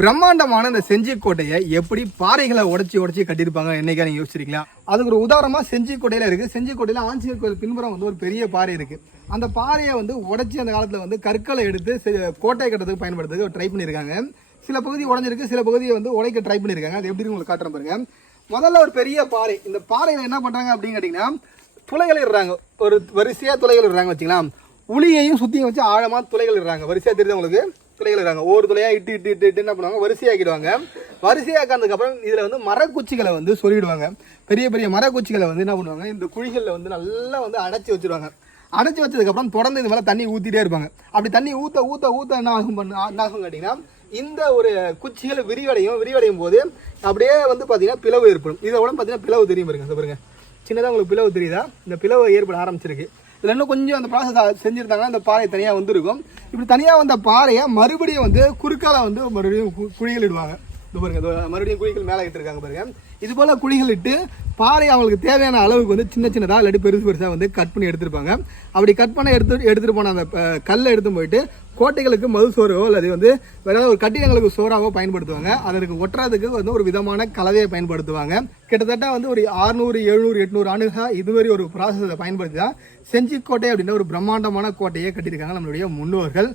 பிரம்மாண்டமான இந்த செஞ்சி கோட்டையை எப்படி பாறைகளை உடைச்சி கட்டியிருப்பாங்க என்னைக்கா நீங்க யோசிச்சிருக்கீங்களா? அதுக்கு ஒரு உதாரணமா செஞ்சி கோட்டையில இருக்கு. செஞ்சி கோட்டையில ஆஞ்சநேயர் கோயில் பின்புறம் வந்து ஒரு பெரிய பாறை இருக்கு. அந்த பாறையை வந்து உடைச்சி அந்த காலத்துல வந்து கற்களை எடுத்து கோட்டை கட்டுறதுக்கு பயன்படுத்துறதுக்கு ட்ரை பண்ணியிருக்காங்க. சில பகுதி உடஞ்சிருக்கு, சில பகுதியை வந்து உடைக்க ட்ரை பண்ணியிருக்காங்க. அது எப்படி உங்களுக்கு காட்டுறேன் பாருங்க. முதல்ல ஒரு பெரிய பாறை, இந்த பாறையில என்ன பண்றாங்க அப்படின்னு கேட்டீங்கன்னா துளைகள் இடுறாங்க. ஒரு வரிசையா துளைகள் இடுறாங்க வச்சுங்களா. உளியையும் சுத்தியும் வச்சு ஆழமா துளைகள் இடுறாங்க. வரிசையா தெரியுது உங்களுக்கு, துளைகள் இடுறாங்க. ஒவ்வொரு துளையா இட்டு என்ன பண்ணுவாங்க, வரிசையாக்கிடுவாங்க. வரிசையாக்கினதுக்கு அப்புறம் இதுல வந்து மரக்குச்சிகளை வந்து சொல்லிடுவாங்க. பெரிய பெரிய மரக்குச்சிகளை வந்து என்ன பண்ணுவாங்க, இந்த குழிகளில் வந்து நல்லா வந்து அடைச்சி வச்சிருவாங்க. அடைச்சி வச்சதுக்கப்புறம் தொடர்ந்து இது மேலே தண்ணி ஊற்றிட்டே இருப்பாங்க. அப்படி தண்ணி ஊற்ற என்ன ஆகும் கேட்டிங்கன்னா இந்த ஒரு குச்சிகள் விரிவடையும் போது அப்படியே வந்து பார்த்தீங்கன்னா பிளவு ஏற்படும். இதோட பார்த்தீங்கன்னா பிளவு தெரியும் பாருங்க. சின்னதாக உங்களுக்கு பிளவு தெரியுதா? இந்த பிளவு ஏற்பட ஆரம்பிச்சிருக்கு. இதில் இன்னும் கொஞ்சம் அந்த ப்ராசஸ் செஞ்சுருந்தாங்கன்னா இந்த பாறை தனியாக வந்துருக்கும். இப்படி தனியாக வந்த பாறையை மறுபடியும் வந்து குறுக்கால வந்து மறுபடியும் குழிகள் இடுவாங்க. இது பாருங்க, மறுபடியும் குழிகள் மேலே இட்டுருக்காங்க பாருங்க. இது போல் குழிகள் இட்டு பாறை அவங்களுக்கு தேவையான அளவுக்கு வந்து சின்னதாக இல்லாட்டி பெருசாக வந்து கட் பண்ணி எடுத்துருப்பாங்க. அப்படி கட் பண்ண எடுத்துகிட்டு போன அந்த கல்லை எடுத்து போயிட்டு கோட்டைகளுக்கு மது சோறவோ அல்லது வந்து வேற ஒரு கட்டிடங்களுக்கு சோறாவோ பயன்படுத்துவாங்க. அதற்கு ஒட்டுறதுக்கு வந்து ஒரு விதமான கலவையை பயன்படுத்துவாங்க. கிட்டத்தட்ட வந்து ஒரு 600, 700, 800 ஆண்டுகளாக இதுவரை ஒரு ப்ராசஸை பயன்படுத்தி தான் செஞ்சி கோட்டை அப்படின்ற ஒரு பிரம்மாண்டமான கோட்டையை கட்டியிருக்காங்க நம்மளுடைய முன்னோர்கள்.